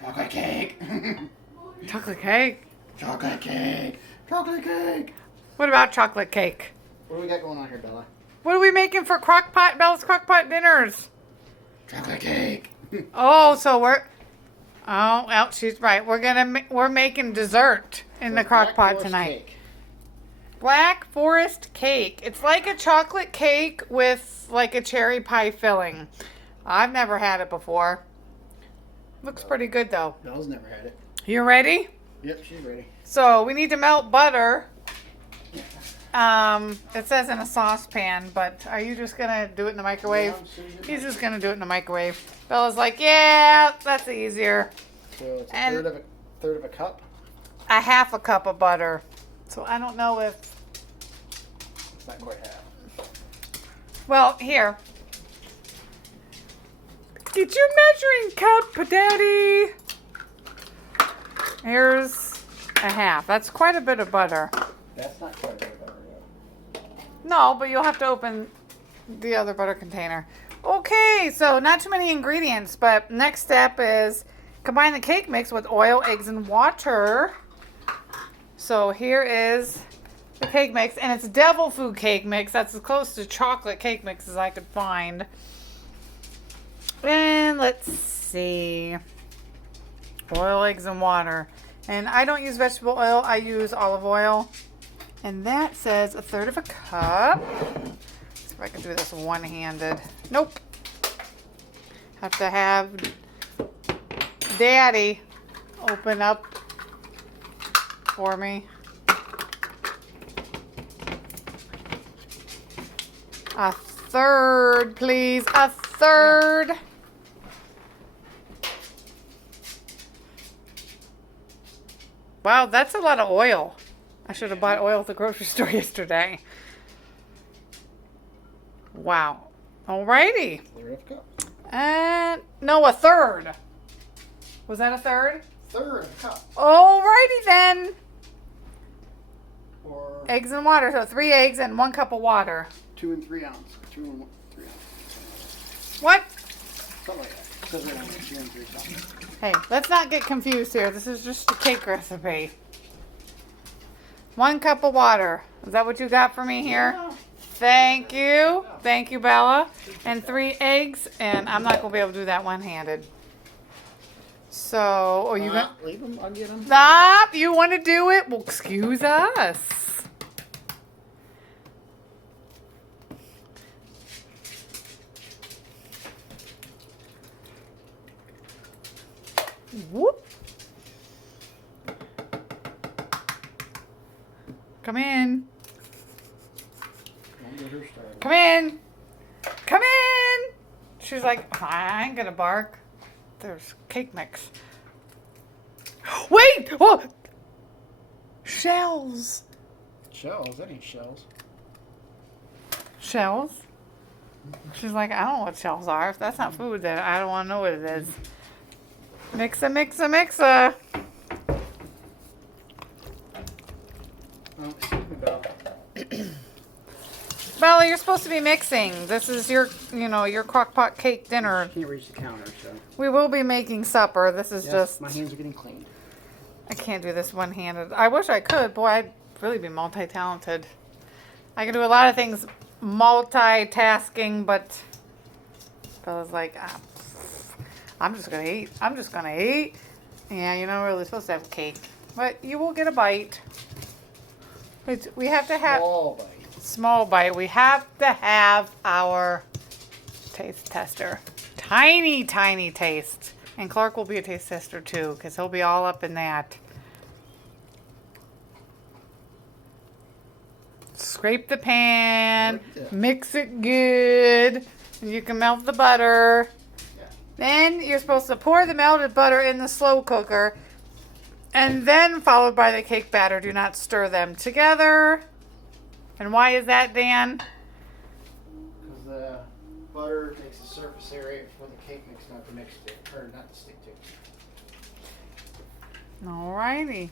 Chocolate cake. Chocolate cake? Chocolate cake. Chocolate cake. What about chocolate cake? What do we got going on here, Bella? What are we making for Crockpot, Bella's Crockpot dinners? Chocolate cake. Oh, so we're... Oh, well, she's right. We're making dessert in the Crockpot tonight. Cake. Black Forest cake. It's like a chocolate cake with like a cherry pie filling. I've never had it before. Looks pretty good though. Bella's never had it. You ready? Yep, she's ready. So we need to melt butter. It says in a saucepan, but are you just gonna do it in the microwave? Yeah, He's just gonna do it in the microwave. Bella's like, yeah, that's easier. So it's a third of a cup. A half a cup of butter. So I don't know if... Not quite half. Well, here. Get your measuring cup, Daddy. Here's a half. That's quite a bit of butter. That's not quite a bit of butter yet. No, but you'll have to open the other butter container. Okay, so not too many ingredients, but next step is combine the cake mix with oil, eggs, and water. So here is the cake mix, and it's devil food cake mix. That's as close to chocolate cake mix as I could find. And let's see. Oil, eggs, and water. And I don't use vegetable oil. I use olive oil. And that says a third of a cup. Let's see if I can do this one-handed. Nope. Have to have Daddy open up for me. A third, please. A third. Wow, that's a lot of oil. I should have bought oil at the grocery store yesterday. Wow. Alrighty. Third of a cup. And no, a third. Was that a third? Third of a cup. Alrighty then. Or Eggs and water. So 3 eggs and 1 cup of water. 2 and 3 ounces. 2 and 3 ounces. What? Something like that. It says right on there, 2 and 3 something. Hey, let's not get confused here. This is just a cake recipe. 1 cup of water. Is that what you got for me here? Yeah. Thank you. Thank you, Bella. And 3 eggs. And I'm not going to be able to do that one-handed. So, oh, you got... Leave them. I'll get them. Stop! You want to do it? Well, excuse us. Whoop. Come in. I'll get her started. Come in. Come in. She's like, I ain't gonna bark. There's cake mix. Wait! Oh! Shells. Shells? That ain't shells. Shells? She's like, I don't know what shells are. If that's not food, then I don't want to know what it is. Mixa, mixa, mixa. Oh, excuse me, Bella. Bella, you're supposed to be mixing. This is your, your crockpot cake dinner. Can't reach the counter, so. We will be making supper. This is Yes, just... my hands are getting clean. I can't do this one-handed. I wish I could. Boy, I'd really be multi-talented. I can do a lot of things multitasking, but Bella's like, I'm just going to eat. I'm just going to eat. Yeah, you're not really supposed to have cake, but you will get a bite. We have to have... Small bite. Small bite. We have to have our taste tester. Tiny, tiny taste. And Clark will be a taste tester too, because he'll be all up in that. Scrape the pan. Mix it good. And you can melt the butter. Yeah. Then you're supposed to pour the melted butter in the slow cooker. And then followed by the cake batter. Do not stir them together. And why is that, Dan? Because the butter takes the surface area for the cake mix not to mix to, or not to stick to. Alrighty.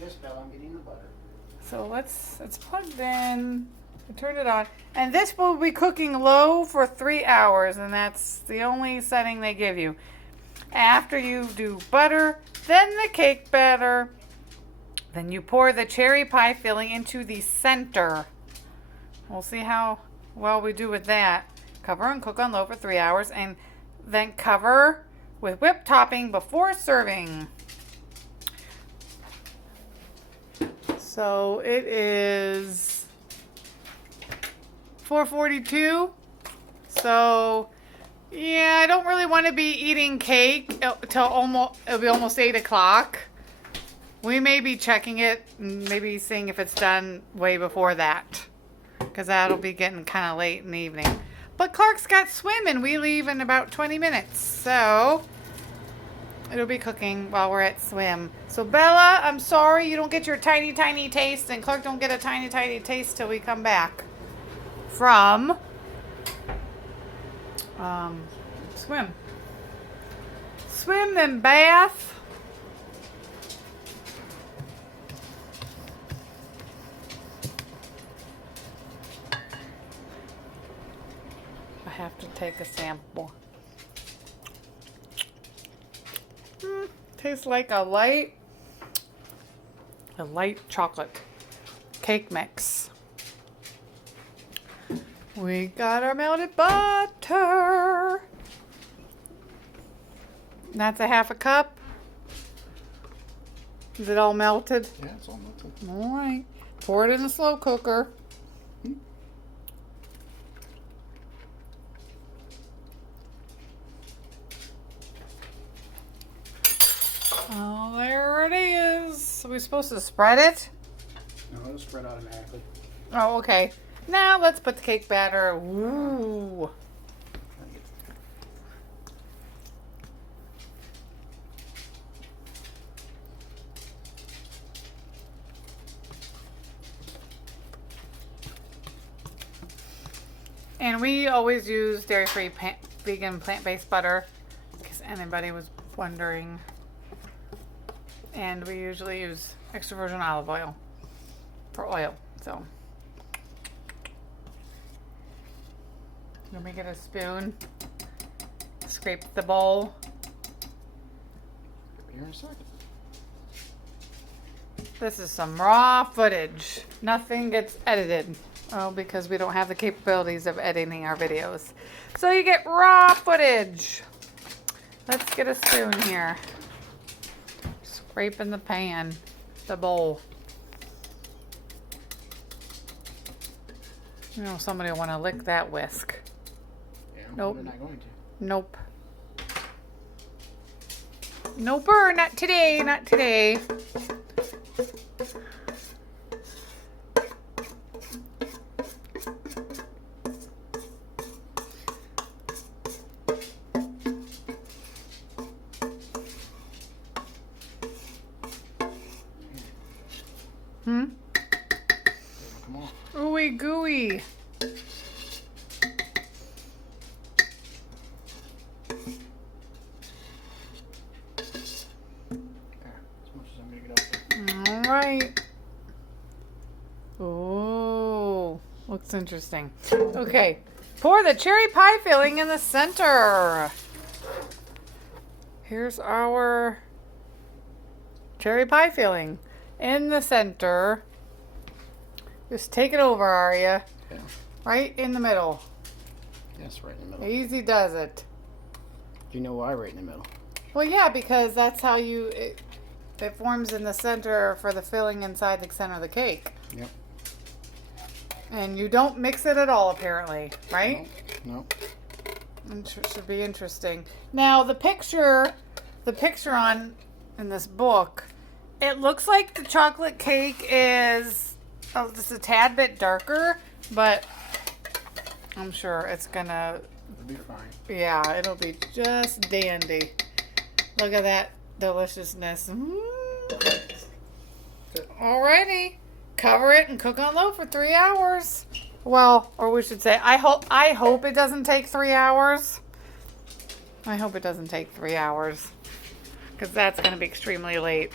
Yes, Bella, I'm getting the butter. So it's plugged in. I turned it on. And this will be cooking low for 3 hours, and that's the only setting they give you. After you do butter, then the cake batter, then you pour the cherry pie filling into the center. We'll see how well we do with that. Cover and cook on low for 3 hours, and then cover with whipped topping before serving. So it is 4:42. So yeah, I don't really want to be eating cake till it'll be almost 8 o'clock. We may be checking it and maybe seeing if it's done way before that, because that'll be getting kind of late in the evening. But Clark's got swim and we leave in about 20 minutes, so it'll be cooking while we're at swim. So Bella, I'm sorry you don't get your tiny, tiny taste, and Clark don't get a tiny, tiny taste till we come back from swim. Swim then bath. I have to take a sample. Tastes like a light chocolate cake mix. We got our melted butter. That's a half a cup. Is it all melted? Yeah, it's all melted. All right. Pour it in a slow cooker. Oh, there it is. Are we supposed to spread it? No, it'll spread automatically. Oh, okay. Now let's put the cake batter. Ooh. And we always use dairy-free, vegan, plant-based butter, in case anybody was wondering. And we usually use extra virgin olive oil for oil. So, let me get a spoon, scrape the bowl. Here in a second. This is some raw footage. Nothing gets edited. Oh, because we don't have the capabilities of editing our videos. So you get raw footage. Let's get a spoon here. Scrape in the pan, the bowl. You know, somebody will want to lick that whisk. Yeah, Nope. they're not going to. Nope. Nope, not today, not today. Come on. Ooey gooey. There, as much as I'm gonna get up there. All right. Oh, looks interesting. Okay, pour the cherry pie filling in the center. Here's our cherry pie filling in the center. Just take it over, Aria. Yeah. Right in the middle. Yes, right in the middle. Easy does it. Do you know why right in the middle? Well, yeah, because that's how it forms in the center for the filling inside the center of the cake. Yep. And you don't mix it at all, apparently, right? No. Should be interesting. Now, the picture on in this book, it looks like the chocolate cake is just a tad bit darker, but I'm sure it's gonna. It'll be fine. Yeah, it'll be just dandy. Look at that deliciousness. Alrighty. Cover it and cook on low for 3 hours. Well, or we should say, I hope it doesn't take 3 hours. I hope it doesn't take 3 hours, because that's going to be extremely late.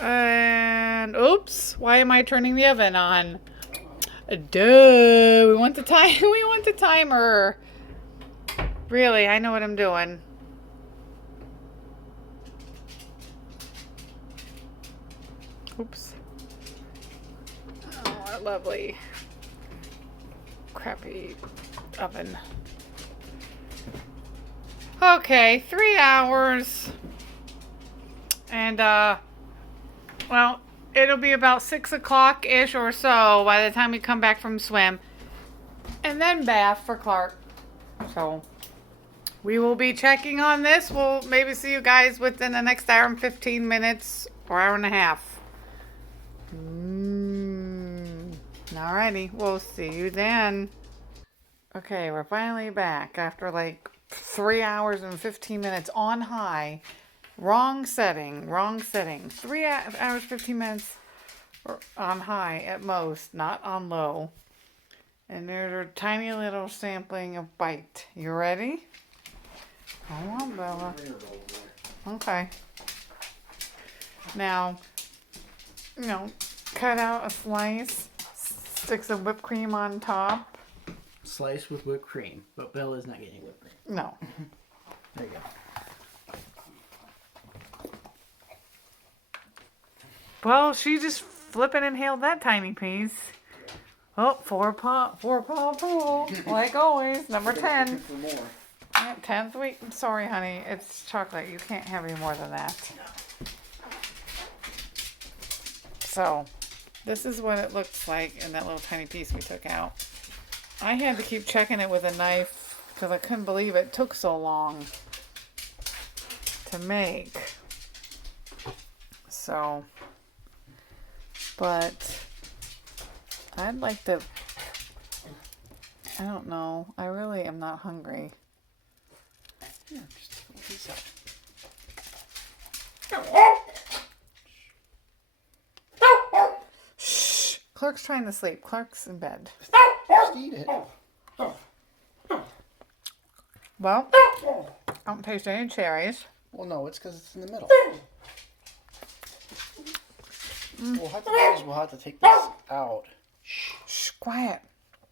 And oops, why am I turning the oven on? Duh. We want the time. We want the timer. Really, I know what I'm doing. Oops. Oh, our lovely crappy oven. Okay, 3 hours. And, well, it'll be about 6 o'clock-ish or so by the time we come back from swim. And then bath for Clark. So, we will be checking on this. We'll maybe see you guys within the next hour and 15 minutes or hour and a half. Alrighty, we'll see you then. Okay, we're finally back after like 3 hours and 15 minutes on high. Wrong setting. 3 hours, 15 minutes on high at most, not on low. And there's a tiny little sampling of bite. You ready? Hold on, Bella. Okay. Now, cut out a slice, stick some whipped cream on top. Slice with whipped cream, but Bella's not getting whipped cream. No. There you go. Well, she just flippin' inhaled that tiny piece. Oh, four paw pull. Like always, number 10. For more. 10th week. Sorry, honey. It's chocolate. You can't have any more than that. So, this is what it looks like in that little tiny piece we took out. I had to keep checking it with a knife because I couldn't believe it took so long to make. So, but I'd like to, I don't know. I really am not hungry. Yeah, just a piece out. Shh. Clark's trying to sleep. Clark's in bed. Just eat it. Well, I don't taste any cherries. Well, no, it's because it's in the middle. We'll have to take this out. Shh, quiet.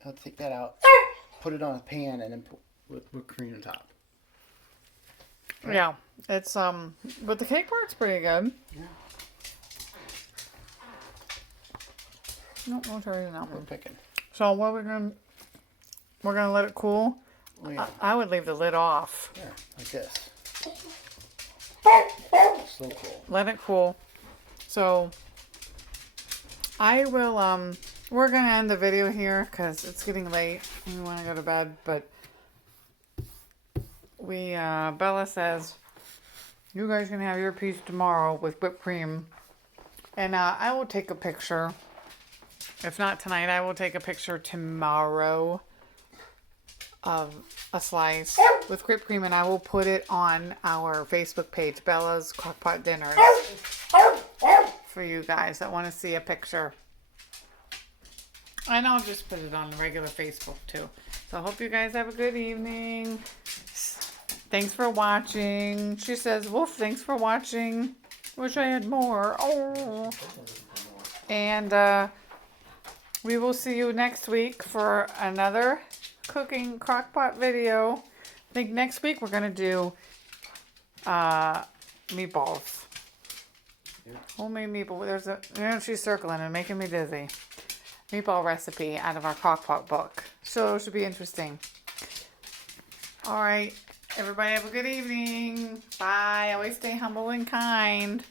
I'll take that out. Put it on a pan and then put whipped cream on top. Right. Yeah, it's but the cake part's pretty good. Yeah. No cherries now. We're picking. So what we're gonna let it cool. Oh, yeah. I would leave the lid off. Yeah, like this. Slow cool. Let it cool. So I will we're gonna end the video here because it's getting late and we want to go to bed. But we Bella says you guys can have your piece tomorrow with whipped cream, and I will take a picture. If not tonight, I will take a picture tomorrow of a slice with whipped cream, and I will put it on our Facebook page, Bella's Crockpot Dinners, for you guys that want to see a picture. And I'll just put it on the regular Facebook too. So I hope you guys have a good evening. Thanks for watching. She says, Wolf, thanks for watching. Wish I had more. Oh. And we will see you next week for another cooking crockpot video. I think next week we're going to do meatballs. Yeah. Homemade meatball. She's circling and making me dizzy. Meatball recipe out of our crockpot book. So it should be interesting. All right. Everybody have a good evening. Bye. Always stay humble and kind.